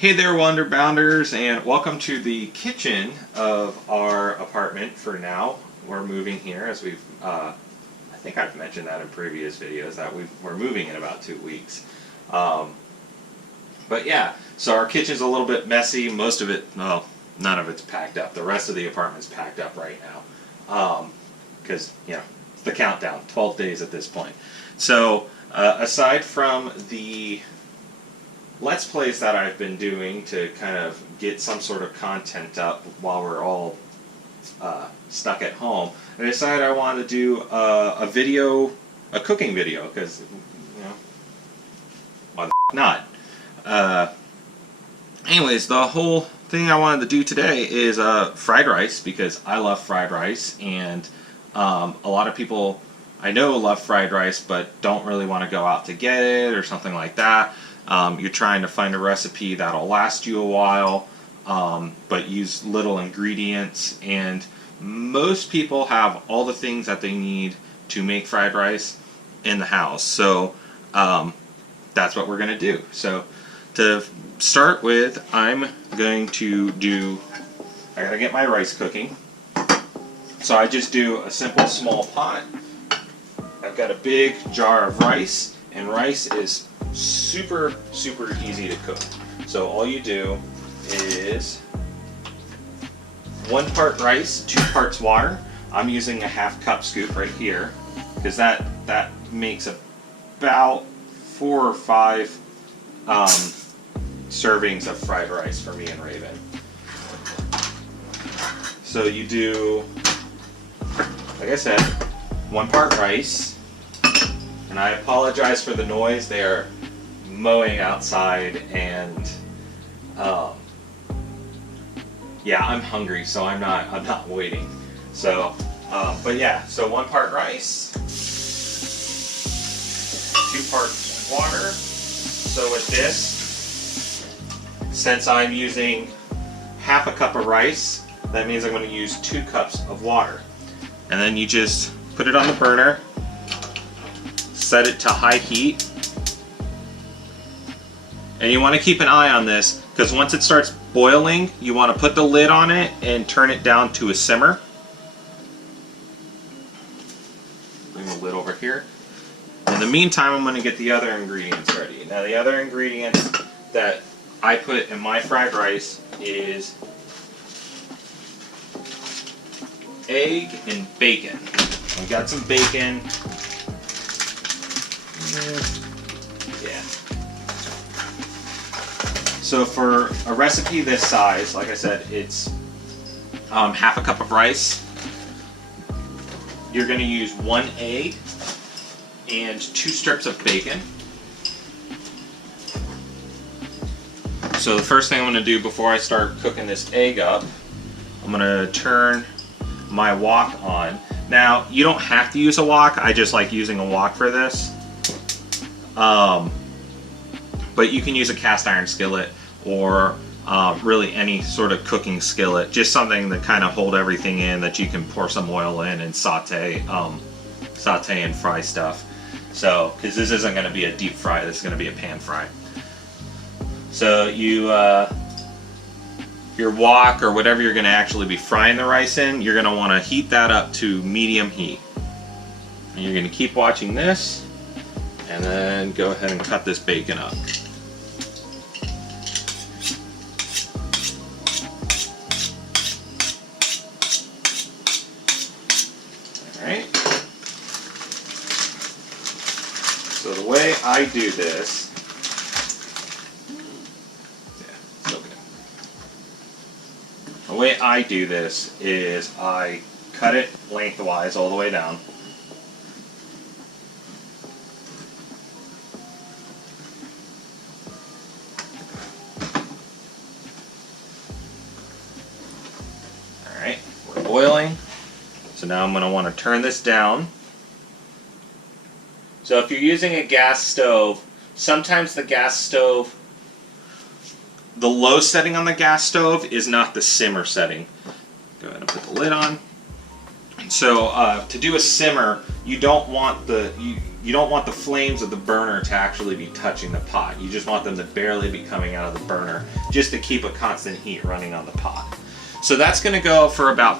Hey there, Wonderbounders, and welcome to the kitchen of our apartment for now. We're moving here, as we've, I think I've mentioned that in previous videos, that we're moving in about 2 weeks. But yeah, so our kitchen's a little bit messy. Most of it, well, none of it's packed up. The rest of the apartment's packed up right now. Because, it's the countdown, 12 days at this point. So, aside from the Let's Plays that I've been doing to kind of get some sort of content up while we're all stuck at home, I decided I wanted to do a cooking video, because, why the not? Anyways, the whole thing I wanted to do today is fried rice, because I love fried rice, and a lot of people I know love fried rice but don't really want to go out to get it or something like that. You're trying to find a recipe that'll last you a while, but use little ingredients, and most people have all the things that they need to make fried rice in the house. So that's what we're going to do. So to start with, I'm going to I gotta get my rice cooking. So I just do a simple small pot. I've got a big jar of rice, and rice is super easy to cook. So all you do is 1 part rice, 2 parts water. I'm using a 1/2 cup scoop right here, because that makes about 4 or 5 servings of fried rice for me and Raven. So you do, like I said, 1 part rice. And I apologize for the noise. They are mowing outside, and yeah, I'm hungry, so I'm not waiting. So, but yeah, so 1 part rice, 2 parts water. So with this, since I'm using 1/2 cup of rice, that means I'm going to use 2 cups of water. And then you just put it on the burner. Set it to high heat, and you want to keep an eye on this, because once it starts boiling, you want to put the lid on it and turn it down to a simmer. Bring the lid over here. In the meantime, I'm going to get the other ingredients ready. Now, the other ingredients that I put in my fried rice is egg and bacon. We got some bacon. Yeah. So for a recipe this size, like I said, it's 1/2 cup of rice. You're going to use 1 egg and 2 strips of bacon. So the first thing I'm going to do before I start cooking this egg up, I'm going to turn my wok on. Now, you don't have to use a wok. I just like using a wok for this. But you can use a cast iron skillet, or really any sort of cooking skillet, just something to kind of hold everything in, that you can pour some oil in and saute and fry stuff. So, because this isn't going to be a deep fry, this is going to be a pan fry. So your wok, or whatever you're going to actually be frying the rice in, you're going to want to heat that up to medium heat. And you're going to keep watching this, and then go ahead and cut this bacon up. Alright. So the way I do this, the way I do this is I cut it lengthwise all the way down. Alright, we're boiling. So now I'm going to want to turn this down. So if you're using a gas stove, sometimes the gas stove, the low setting on the gas stove is not the simmer setting. Go ahead and put the lid on. So to do a simmer, you don't want you don't want the flames of the burner to actually be touching the pot. You just want them to barely be coming out of the burner, just to keep a constant heat running on the pot. So that's going to go for about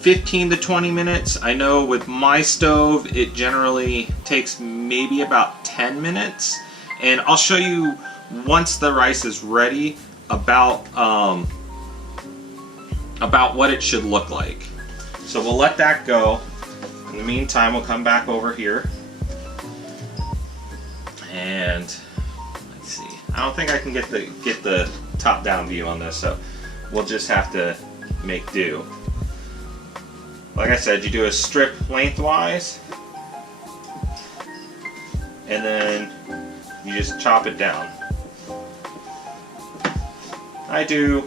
15 to 20 minutes. I know with my stove it generally takes maybe about 10 minutes, and I'll show you once the rice is ready about what it should look like. So we'll let that go. In the meantime, we'll come back over here and let's see. I don't think I can get the top-down view on this, so we'll just have to make do. Like I said, you do a strip lengthwise, and then you just chop it down. I do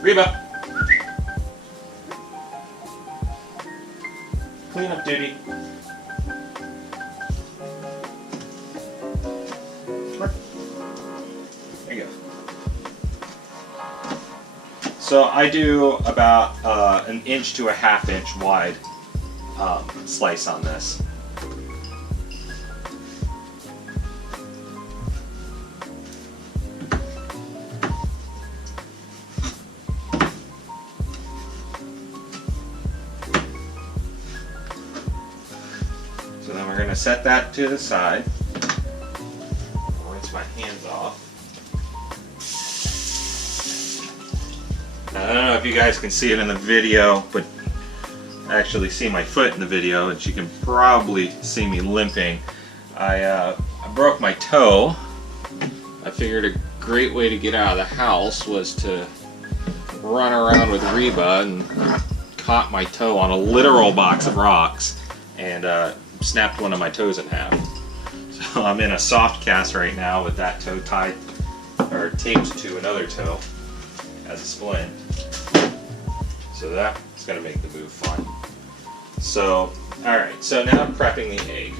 Reba. Cleanup duty. There you go. So I do about an inch to a half inch wide slice on this. So then we're going to set that to the side. I'll rinse my hands off. Now, I don't know if you guys can see it in the video, but I actually see my foot in the video, and you can probably see me limping. I broke my toe. I figured a great way to get out of the house was to run around with Reba, and caught my toe on a literal box of rocks and snapped one of my toes in half. So I'm in a soft cast right now with that toe tied or taped to another toe as a splint. So that's going to make the move fun. So, alright, so now I'm prepping the egg.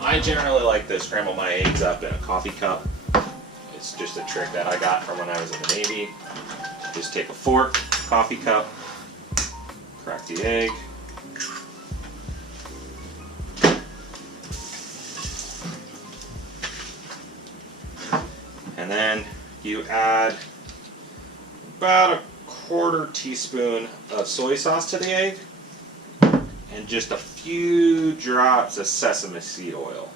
I generally like to scramble my eggs up in a coffee cup. It's just a trick that I got from when I was in the Navy. Just take a fork, coffee cup, crack the egg. And then you add about 1/4 teaspoon of soy sauce to the egg and just a few drops of sesame seed oil.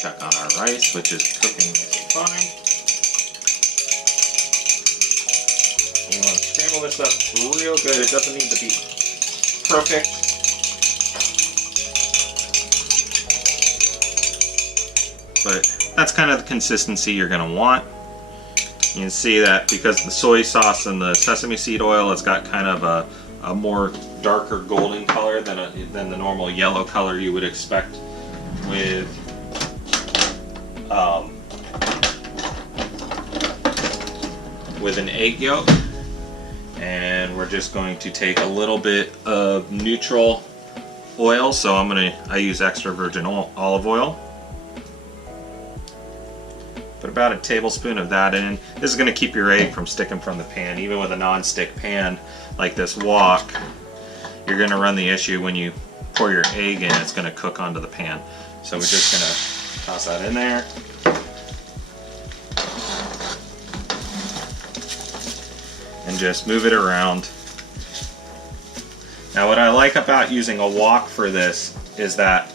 Check on our rice, which is cooking just fine. You want to scramble this up real good. It doesn't need to be perfect. But that's kind of the consistency you're going to want. You can see that because the soy sauce and the sesame seed oil, it's got kind of a more darker golden color than the normal yellow color you would expect with an egg yolk. And we're just going to take a little bit of neutral oil. So I use extra virgin olive oil. Put about a tablespoon of that in. This is going to keep your egg from sticking from the pan. Even with a non-stick pan like this wok, you're going to run the issue when you pour your egg in, it's going to cook onto the pan. So we're just going to toss that in there. And just move it around. Now what I like about using a wok for this is that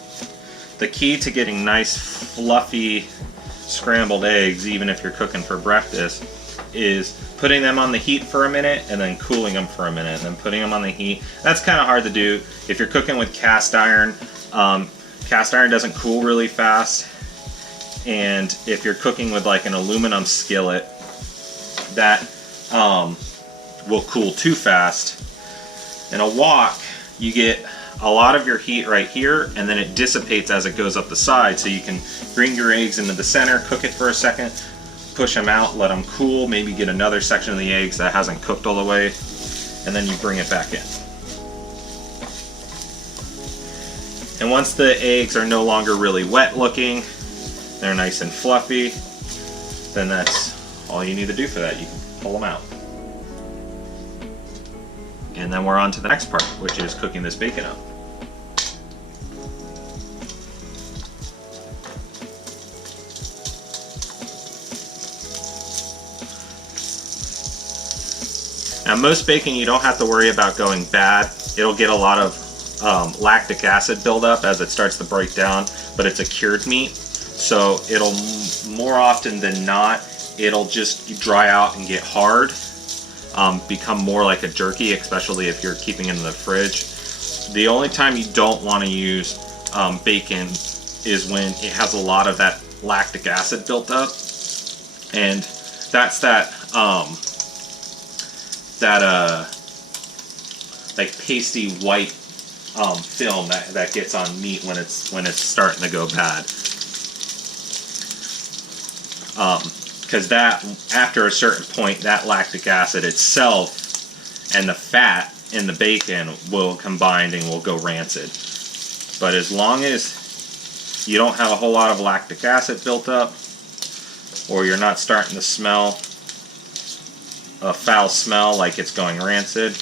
the key to getting nice fluffy scrambled eggs, even if you're cooking for breakfast, is putting them on the heat for a minute and then cooling them for a minute and then putting them on the heat. That's kind of hard to do. If you're cooking with cast iron doesn't cool really fast, and if you're cooking with like an aluminum skillet, that will cool too fast. In a wok, you get a lot of your heat right here, and then it dissipates as it goes up the side, so you can bring your eggs into the center, cook it for a second, push them out, let them cool, maybe get another section of the eggs that hasn't cooked all the way, and then you bring it back in. And once the eggs are no longer really wet looking, they're nice and fluffy, then that's all you need to do for that. You can pull them out. And then we're on to the next part, which is cooking this bacon up. Now most bacon you don't have to worry about going bad. It'll get a lot of lactic acid buildup as it starts to break down, but it's a cured meat. So it'll, more often than not, it'll just dry out and get hard, become more like a jerky, especially if you're keeping it in the fridge. The only time you don't want to use bacon is when it has a lot of that lactic acid built up, and that's that like pasty white film that gets on meat when it's starting to go bad. Because that, after a certain point, that lactic acid itself and the fat in the bacon will combine and will go rancid. But as long as you don't have a whole lot of lactic acid built up, or you're not starting to smell a foul smell like it's going rancid,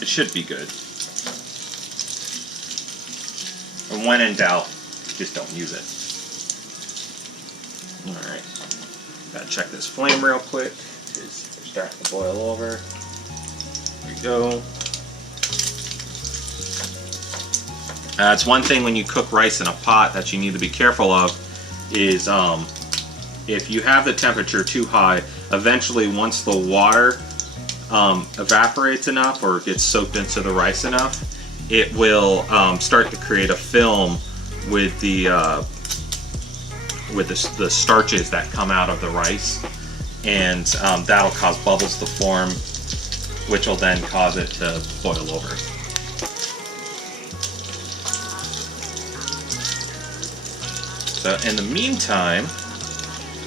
it should be good. And when in doubt, just don't use it. Alright, gotta check this flame real quick, because they're starting to boil over. There we go. It's one thing when you cook rice in a pot that you need to be careful of is if you have the temperature too high, eventually once the water evaporates enough or gets soaked into the rice enough, it will start to create a film with the starches that come out of the rice, and that'll cause bubbles to form, which will then cause it to boil over. So in the meantime,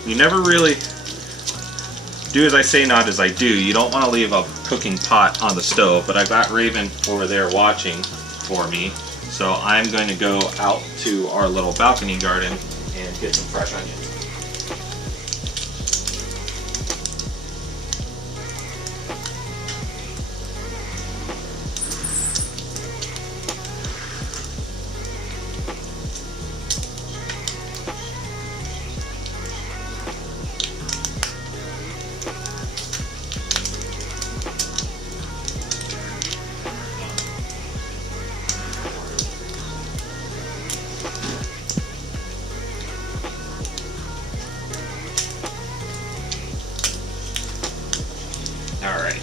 you never really do as I say, not as I do. You don't want to leave a cooking pot on the stove, but I've got Raven over there watching for me, so I'm going to go out to our little balcony garden and get some fresh onions. Alright,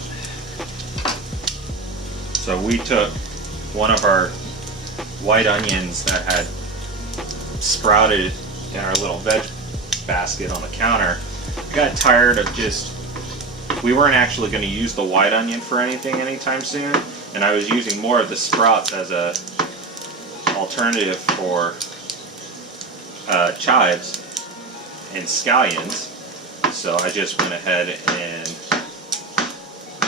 so we took one of our white onions that had sprouted in our little veg basket on the counter. I got tired of we weren't actually going to use the white onion for anything anytime soon, and I was using more of the sprouts as a alternative for chives and scallions. So I just went ahead and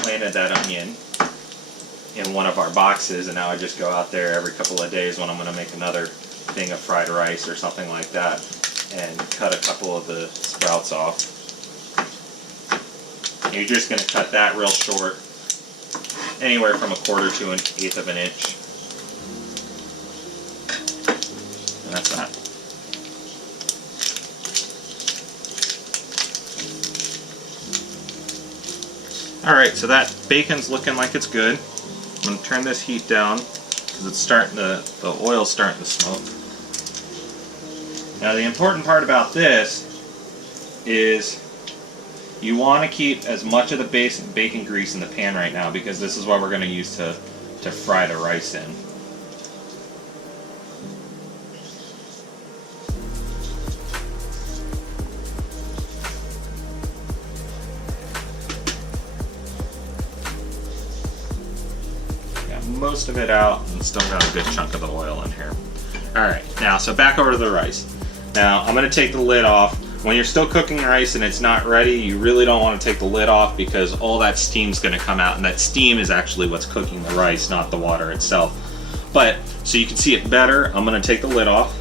planted that onion in one of our boxes, and now I just go out there every couple of days when I'm going to make another thing of fried rice or something like that and cut a couple of the sprouts off. And you're just going to cut that real short, anywhere from 1/4 to 1/8 of an inch. And that's that. Alright, so that bacon's looking like it's good. I'm going to turn this heat down because it's the oil's starting to smoke. Now the important part about this is you want to keep as much of the bacon grease in the pan right now, because this is what we're going to use to fry the rice in. Most of it out and still got a good chunk of the oil in here. Alright, now so back over to the rice. Now I'm going to take the lid off. When you're still cooking rice and it's not ready, you really don't want to take the lid off, because all that steam's going to come out, and that steam is actually what's cooking the rice, not the water itself. But so you can see it better, I'm going to take the lid off,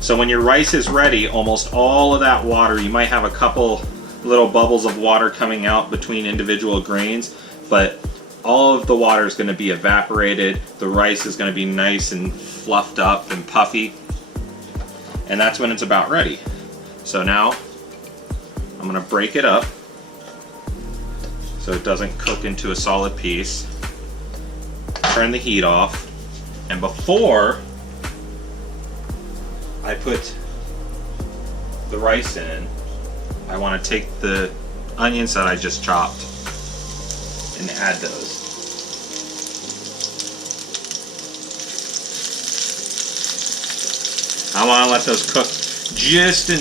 So when your rice is ready, almost all of that water, you might have a couple little bubbles of water coming out between individual grains, but all of the water is going to be evaporated. The rice is going to be nice and fluffed up and puffy. And that's when it's about ready. So now I'm going to break it up so it doesn't cook into a solid piece. Turn the heat off. And before I put the rice in, I want to take the onions that I just chopped and add those. I want to let those cook just in,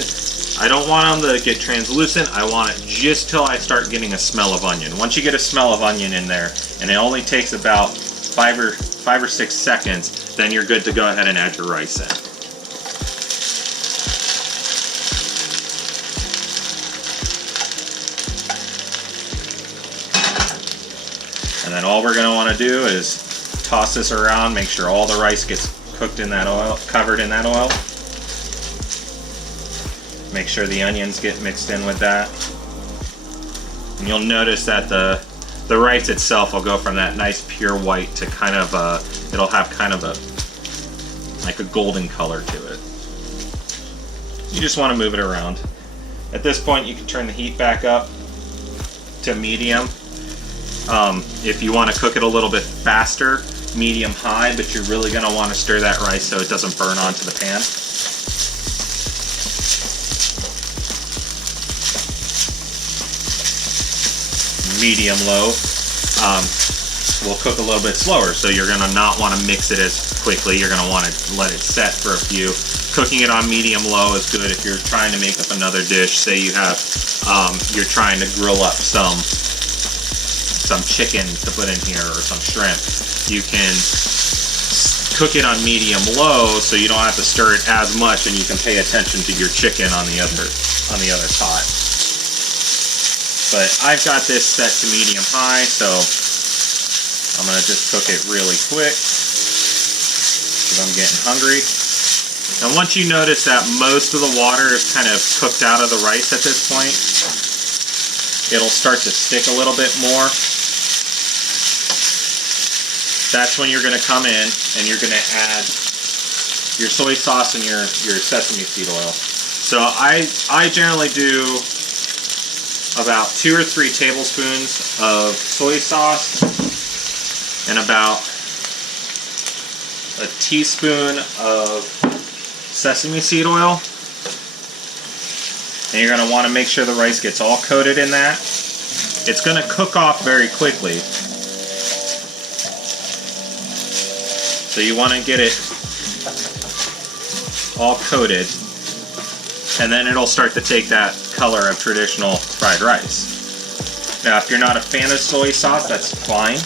I don't want them to get translucent. I want it just till I start getting a smell of onion. Once you get a smell of onion in there, and it only takes about 5 or 6 seconds, then you're good to go ahead and add your rice in. And then all we're going to want to do is toss this around, make sure all the rice gets cooked in that oil, covered in that oil. Make sure the onions get mixed in with that. And you'll notice that the rice itself will go from that nice pure white to kind of it'll have kind of like a golden color to it. You just want to move it around. At this point, you can turn the heat back up to medium. If you want to cook it a little bit faster, medium high, but you're really going to want to stir that rice so it doesn't burn onto the pan. Medium low will cook a little bit slower, so you're going to not want to mix it as quickly. You're going to want to let it set for a few. Cooking it on medium low is good if you're trying to make up another dish. Say you have you're trying to grill up some chicken to put in here or some shrimp. You can cook it on medium low so you don't have to stir it as much, and you can pay attention to your chicken on the other pot. But I've got this set to medium high, so I'm going to just cook it really quick because I'm getting hungry. And once you notice that most of the water is kind of cooked out of the rice at this point, it'll start to stick a little bit more. That's when you're going to come in and you're going to add your soy sauce and your sesame seed oil. So I generally do about 2 or 3 tablespoons of soy sauce and about a teaspoon of sesame seed oil. And you're going to want to make sure the rice gets all coated in that. It's going to cook off very quickly. So you want to get it all coated, and then it'll start to take that color of traditional fried rice. Now, if you're not a fan of soy sauce, that's fine.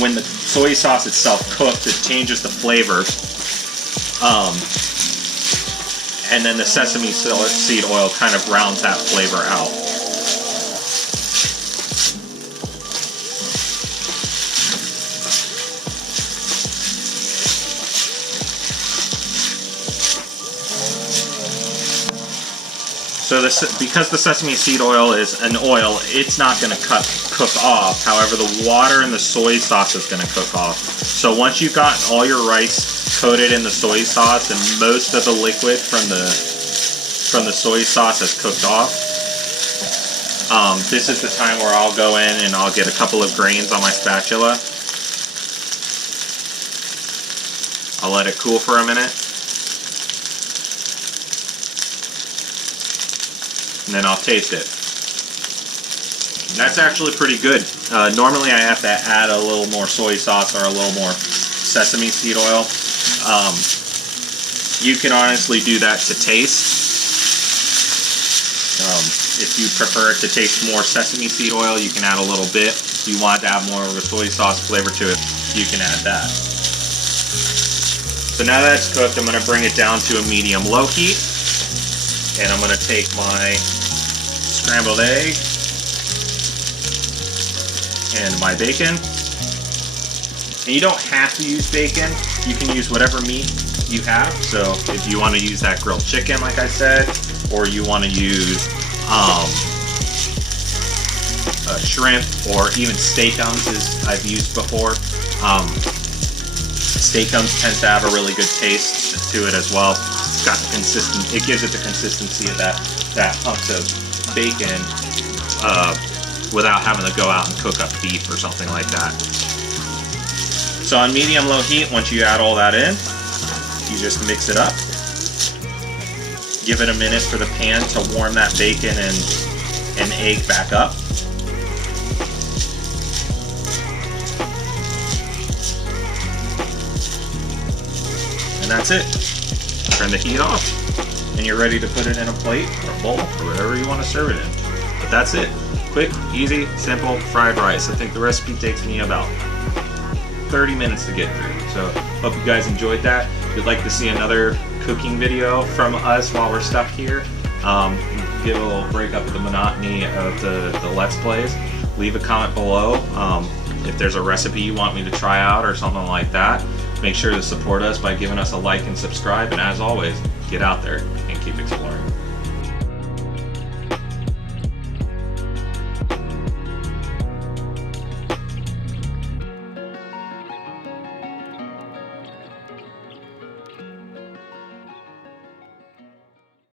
When the soy sauce itself cooks, it changes the flavor. And then the sesame seed oil kind of rounds that flavor out. So because the sesame seed oil is an oil, it's not going to cook off. However, the water in the soy sauce is going to cook off. So once you've got all your rice coated in the soy sauce and most of the liquid from the soy sauce has cooked off, this is the time where I'll go in and I'll get a couple of grains on my spatula. I'll let it cool for a minute. And then I'll taste it. That's actually pretty good. Normally I have to add a little more soy sauce or a little more sesame seed oil. You can honestly do that to taste. If you prefer it to taste more sesame seed oil, you can add a little bit. If you want to have more of a soy sauce flavor to it, you can add that. So now that it's cooked, I'm going to bring it down to a medium-low heat. And I'm going to take my scrambled egg and my bacon. And you don't have to use bacon. You can use whatever meat you have. So if you want to use that grilled chicken, like I said, or you want to use shrimp or even steakums, as I've used before. Steakums tends to have a really good taste to it as well. It's got the it gives it the consistency of that hunks of bacon without having to go out and cook up beef or something like that. So on medium-low heat, once you add all that in, you just mix it up. Give it a minute for the pan to warm that bacon and egg back up. And that's it. Turn the heat off, and you're ready to put it in a plate or a bowl or whatever you want to serve it in. But that's it. Quick, easy, simple fried rice. I think the recipe takes me about 30 minutes to get through. So hope you guys enjoyed that. If you'd like to see another cooking video from us while we're stuck here, give a little break up of the monotony of the Let's Plays, leave a comment below if there's a recipe you want me to try out or something like that. Make sure to support us by giving us a like and subscribe, and as always, get out there and keep exploring.